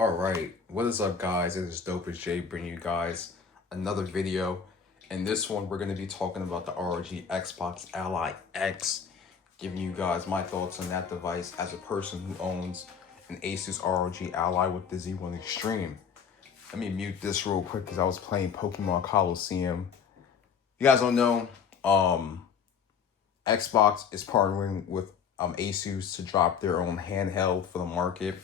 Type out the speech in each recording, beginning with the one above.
Alright, what is up guys? It is Dope as J bringing you guys another video. In this one, we're going to be talking about the ROG Xbox Ally X, giving you guys my thoughts on that device as a person who owns an Asus ROG Ally with the Z1 Extreme. Let me mute this real quick because I was playing Pokemon Coliseum. You guys don't know, Xbox is partnering with Asus to drop their own handheld for the market.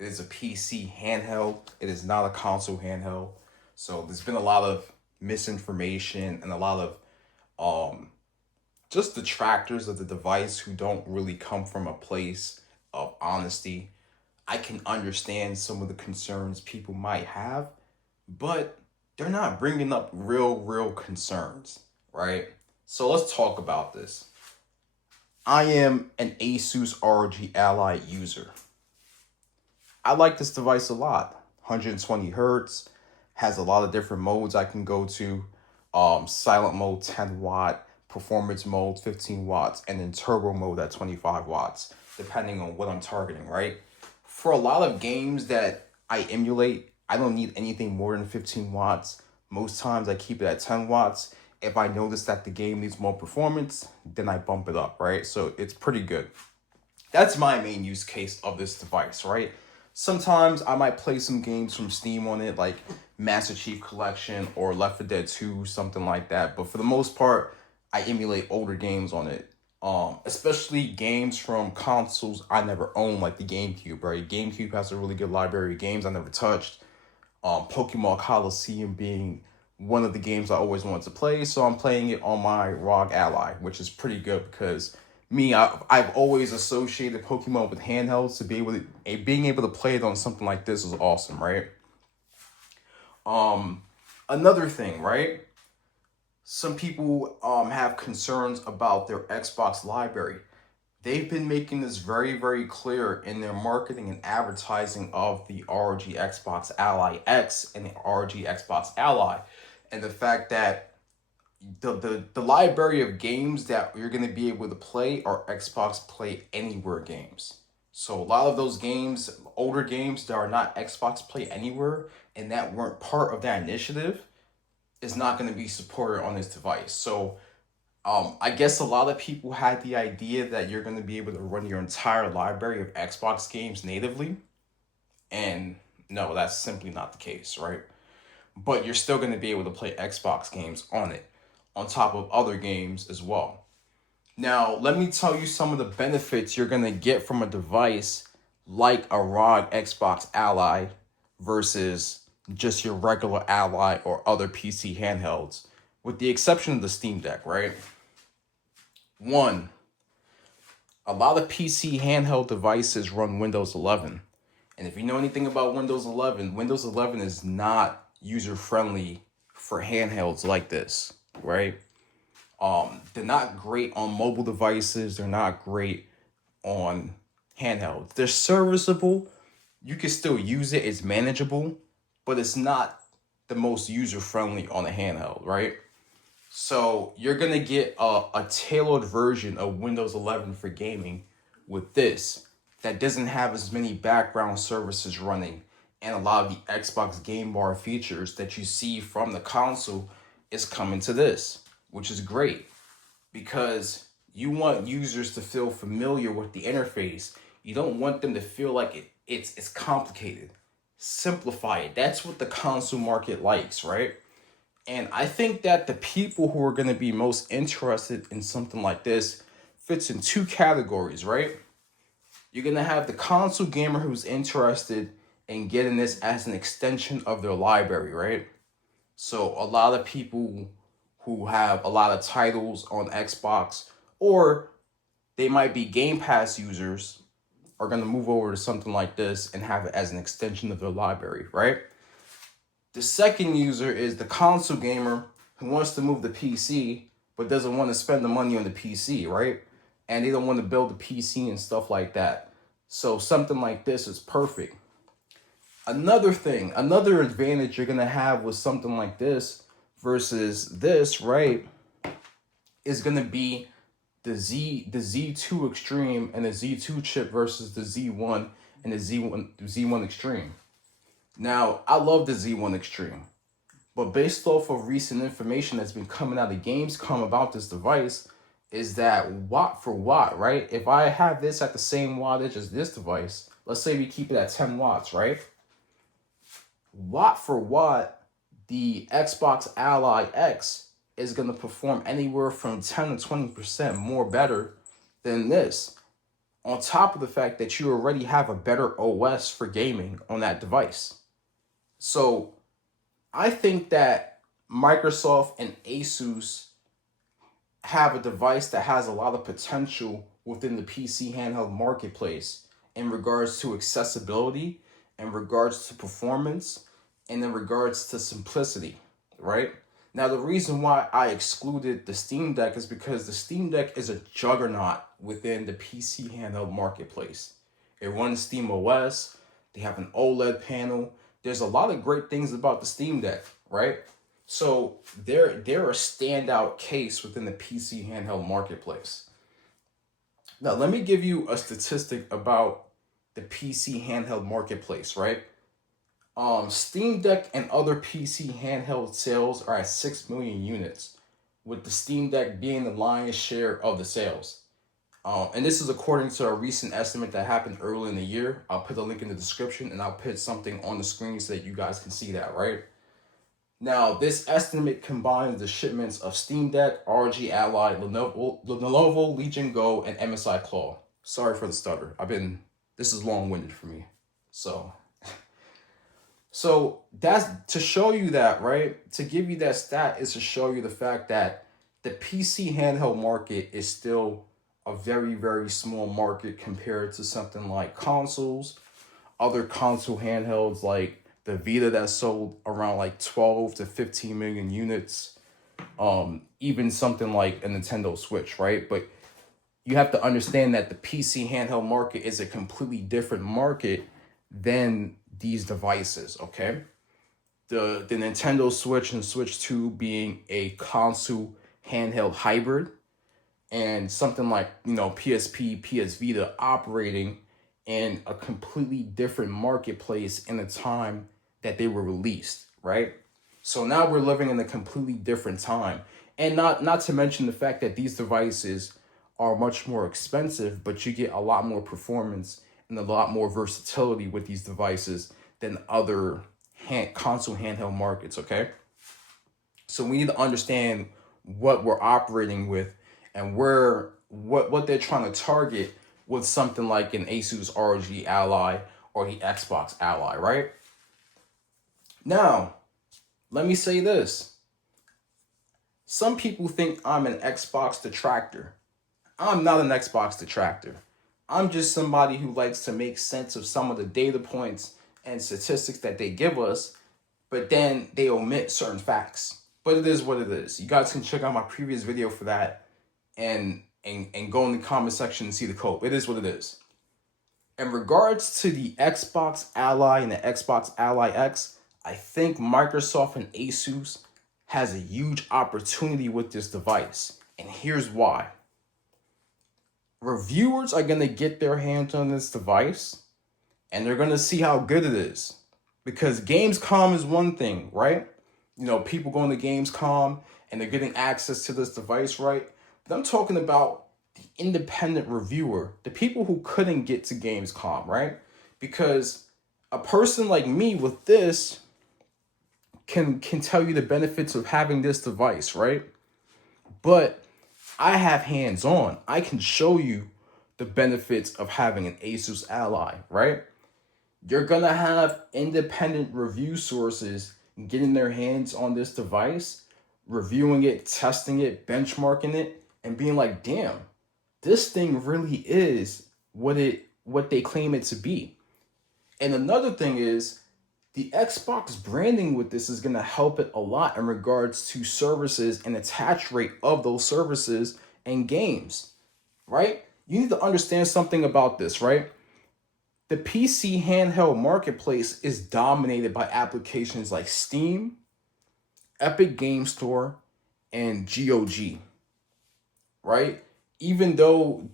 It is a PC handheld. It is not a console handheld. So there's been a lot of misinformation and a lot of just detractors of the device who don't really come from a place of honesty. I can understand some of the concerns people might have, but they're not bringing up real concerns, right? So let's talk about this. I am an Asus ROG Ally user. I like this device a lot. 120 hertz, has a lot of different modes I can go to. Silent mode 10 watt, performance mode 15 watts, and then turbo mode at 25 watts, depending on what I'm targeting, right? For a lot of games that I emulate, I don't need anything more than 15 watts. Most times I keep it at 10 watts. If I notice that the game needs more performance, then I bump it up, right? So it's pretty good. That's my main use case of this device, right? Sometimes I might play some games from Steam on it, like Master Chief Collection or Left 4 Dead 2, something like that. But for the most part, I emulate older games on it. Especially games from consoles I never owned, like the GameCube, right? GameCube has a really good library of games I never touched. Pokemon Coliseum being one of the games I always wanted to play, so I'm playing it on my ROG Ally, which is pretty good because I've always associated Pokemon with handhelds. To be able to being able to play it on something like this is awesome, right? Another thing, right? Some people have concerns about their Xbox library. They've been making this very clear in their marketing and advertising of the ROG Xbox Ally X and the ROG Xbox Ally, and the fact that the library of games that you're going to be able to play are Xbox Play Anywhere games. So a lot of those games, older games that are not Xbox Play Anywhere and that weren't part of that initiative, is not going to be supported on this device. So I guess a lot of people had the idea that you're going to be able to run your entire library of Xbox games natively. And no, that's simply not the case, right? But you're still going to be able to play Xbox games on it, on top of other games as well. Now, let me tell you some of the benefits you're going to get from a device like a ROG Xbox Ally versus just your regular Ally or other PC handhelds, with the exception of the Steam Deck, right? One, a lot of PC handheld devices run Windows 11. And if you know anything about Windows 11, Windows 11 is not user-friendly for handhelds like this, right? They're not great on mobile devices. They're not great on handhelds. They're serviceable. You can still use it. It's manageable, but it's not the most user-friendly on a handheld, right? So you're going to get a tailored version of Windows 11 for gaming with this that doesn't have as many background services running, and a lot of the Xbox Game Bar features that you see from the console is coming to this, which is great because you want users to feel familiar with the interface. You don't want them to feel like it's complicated. Simplify it. That's what the console market likes, right? And I think that the people who are going to be most interested in something like this fits in two categories, right? You're going to have the console gamer who's interested in getting this as an extension of their library, right? So a lot of people who have a lot of titles on Xbox, or they might be Game Pass users, are going to move over to something like this and have it as an extension of their library, right? The second user is the console gamer who wants to move the PC but doesn't want to spend the money on the PC, right? And they don't want to build the PC and stuff like that. So something like this is perfect. Another advantage you're going to have with something like this versus this, right, is going to be the Z2 Extreme and the Z2 chip versus the Z1 and the Z1 Extreme. Now, I love the Z1 Extreme, but based off of recent information that's been coming out of Gamescom about this device, is that watt for watt, right? If I have this at the same wattage as this device, let's say we keep it at 10 watts, right? Watt for watt, the Xbox Ally X is going to perform anywhere from 10 to 20% more better than this. On top of the fact that you already have a better OS for gaming on that device. So I think that Microsoft and Asus have a device that has a lot of potential within the PC handheld marketplace in regards to accessibility, in regards to performance, and in regards to simplicity, right? Now, the reason why I excluded the Steam Deck is because the Steam Deck is a juggernaut within the PC handheld marketplace. It runs Steam OS, they have an OLED panel. There's a lot of great things about the Steam Deck, right? So they're a standout case within the PC handheld marketplace. Now, let me give you a statistic about the PC handheld marketplace, right? Steam Deck and other PC handheld sales are at 6 million units, with the Steam Deck being the lion's share of the sales. And this is according to a recent estimate that happened early in the year. I'll put a link in the description and I'll put something on the screen so that you guys can see that, right? Now, this estimate combines the shipments of Steam Deck, ROG Ally, Lenovo Legion Go, and MSI Claw. Sorry for the stutter. This is long-winded for me. So that's to show you that, right? To give you that stat is to show you the fact that the PC handheld market is still a very, very small market compared to something like consoles, other console handhelds like the Vita that sold around like 12 to 15 million units, even something like a Nintendo Switch, right? But you have to understand that the PC handheld market is a completely different market than these devices, okay? The Nintendo Switch and Switch 2 being a console handheld hybrid, and something like, PSP, PS Vita operating in a completely different marketplace in the time that they were released, right? So now we're living in a completely different time. And not to mention the fact that these devices are much more expensive, but you get a lot more performance and a lot more versatility with these devices than other console handheld markets, okay? So we need to understand what we're operating with and what they're trying to target with something like an Asus ROG Ally or the Xbox Ally, right? Now, let me say this. Some people think I'm an Xbox detractor. I'm not an Xbox detractor. I'm just somebody who likes to make sense of some of the data points and statistics that they give us, but then they omit certain facts. But it is what it is. You guys can check out my previous video for that and go in the comment section and see the code. It is what it is. In regards to the Xbox Ally and the Xbox Ally X, I think Microsoft and Asus has a huge opportunity with this device. And here's why. Reviewers are going to get their hands on this device and they're going to see how good it is. Because Gamescom is one thing, right? People going to Gamescom and they're getting access to this device, right? But I'm talking about the independent reviewer, the people who couldn't get to Gamescom, right? Because a person like me with this can tell you the benefits of having this device, right? But I have hands-on. I can show you the benefits of having an Asus Ally, right? You're going to have independent review sources getting their hands on this device, reviewing it, testing it, benchmarking it, and being like, damn, this thing really is what they claim it to be. And another thing is, the Xbox branding with this is going to help it a lot in regards to services and attach rate of those services and games, right? You need to understand something about this, right? The PC handheld marketplace is dominated by applications like Steam, Epic Game Store, and GOG, right? Even though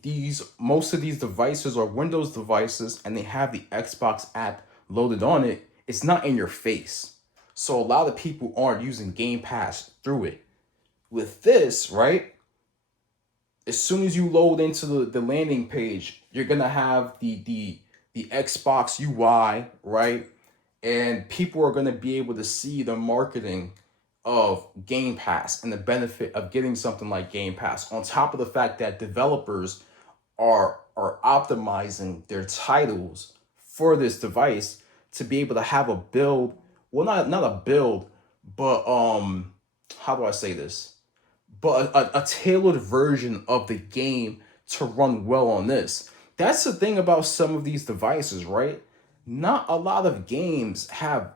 most of these devices are Windows devices and they have the Xbox app loaded on it, It's not in your face. So a lot of people aren't using Game Pass through it. With this, right? As soon as you load into the landing page, you're gonna have the Xbox UI, right? And people are gonna be able to see the marketing of Game Pass and the benefit of getting something like Game Pass. On top of the fact that developers are optimizing their titles for this device to be able to have a build, well, not a build, but how do I say this? But a tailored version of the game to run well on this. That's the thing about some of these devices, right? Not a lot of games have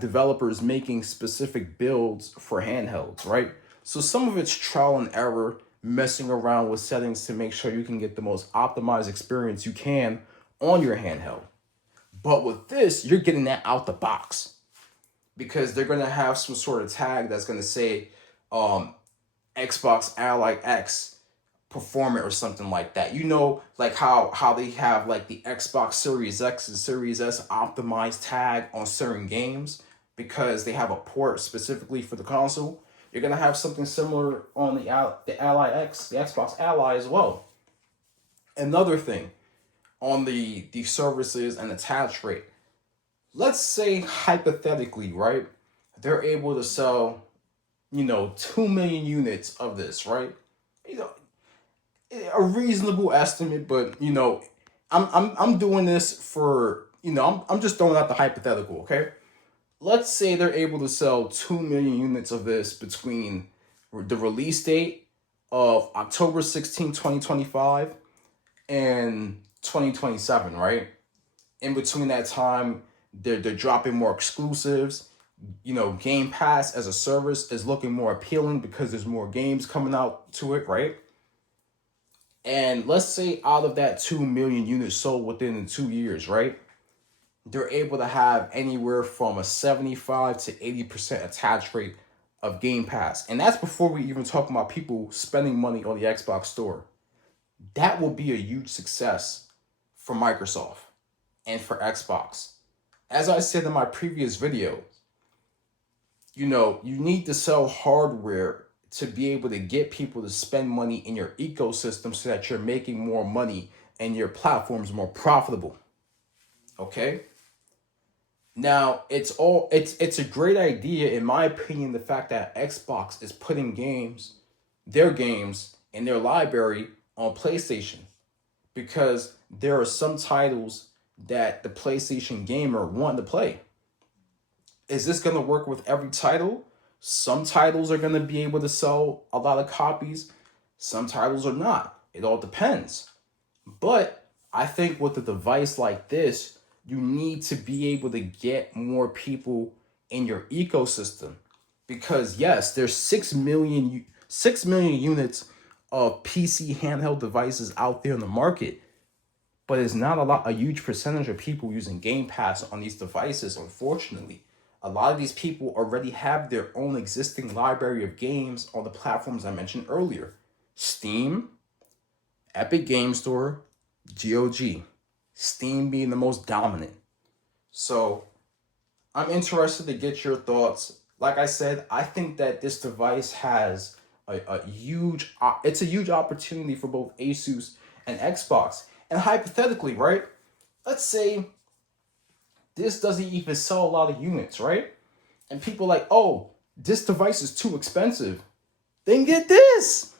developers making specific builds for handhelds, right? So some of it's trial and error, messing around with settings to make sure you can get the most optimized experience you can on your handheld. But with this, you're getting that out the box because they're gonna have some sort of tag that's gonna say Xbox Ally X performant or something like that. You know, like how they have like the Xbox Series X and Series S optimized tag on certain games because they have a port specifically for the console. You're gonna have something similar on the Ally X, the Xbox Ally as well. Another thing on the services and attach rate. Let's say hypothetically, right? They're able to sell, 2 million units of this, right? You know, a reasonable estimate, but I'm doing this for, I'm just throwing out the hypothetical, okay? Let's say they're able to sell 2 million units of this between the release date of October 16, 2025 and 2027, right? In between that time, they're dropping more exclusives. Game Pass as a service is looking more appealing because there's more games coming out to it, right? And let's say out of that 2 million units sold within the 2 years, right? They're able to have anywhere from a 75 to 80% attach rate of Game Pass. And that's before we even talk about people spending money on the Xbox store. That will be a huge success for Microsoft and for Xbox. As I said in my previous video, you need to sell hardware to be able to get people to spend money in your ecosystem so that you're making more money and your platform's more profitable. Okay? Now, it's a great idea, in my opinion, the fact that Xbox is putting their games in their library on PlayStation. Because there are some titles that the PlayStation gamer want to play. Is this going to work with every title? Some titles are going to be able to sell a lot of copies. Some titles are not. It all depends. But I think with a device like this, you need to be able to get more people in your ecosystem. Because yes, there's 6 million units of PC handheld devices out there in the market. But it's not a huge percentage of people using Game Pass on these devices, unfortunately. A lot of these people already have their own existing library of games on the platforms I mentioned earlier. Steam, Epic Game Store, GOG. Steam being the most dominant. So I'm interested to get your thoughts. Like I said, I think that this device has a huge opportunity for both Asus and Xbox. And hypothetically, right? Let's say this doesn't even sell a lot of units, right? And people are like, oh, this device is too expensive. Then get this.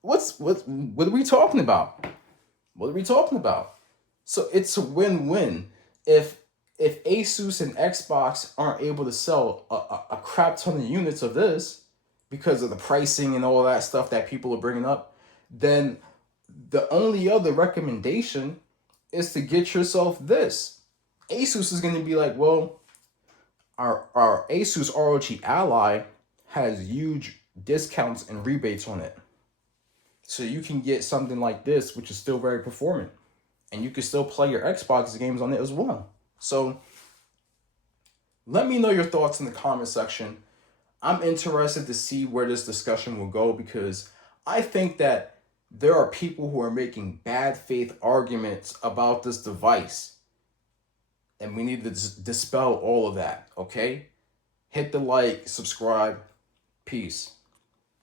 What are we talking about? What are we talking about? So it's a win-win. If Asus and Xbox aren't able to sell a crap ton of units of this because of the pricing and all that stuff that people are bringing up, then the only other recommendation is to get yourself this. Asus is going to be like, well, our Asus ROG Ally has huge discounts and rebates on it. So you can get something like this, which is still very performant. And you can still play your Xbox games on it as well. So let me know your thoughts in the comment section. I'm interested to see where this discussion will go because I think that there are people who are making bad faith arguments about this device. And we need to dispel all of that, okay? Hit the like, subscribe. Peace.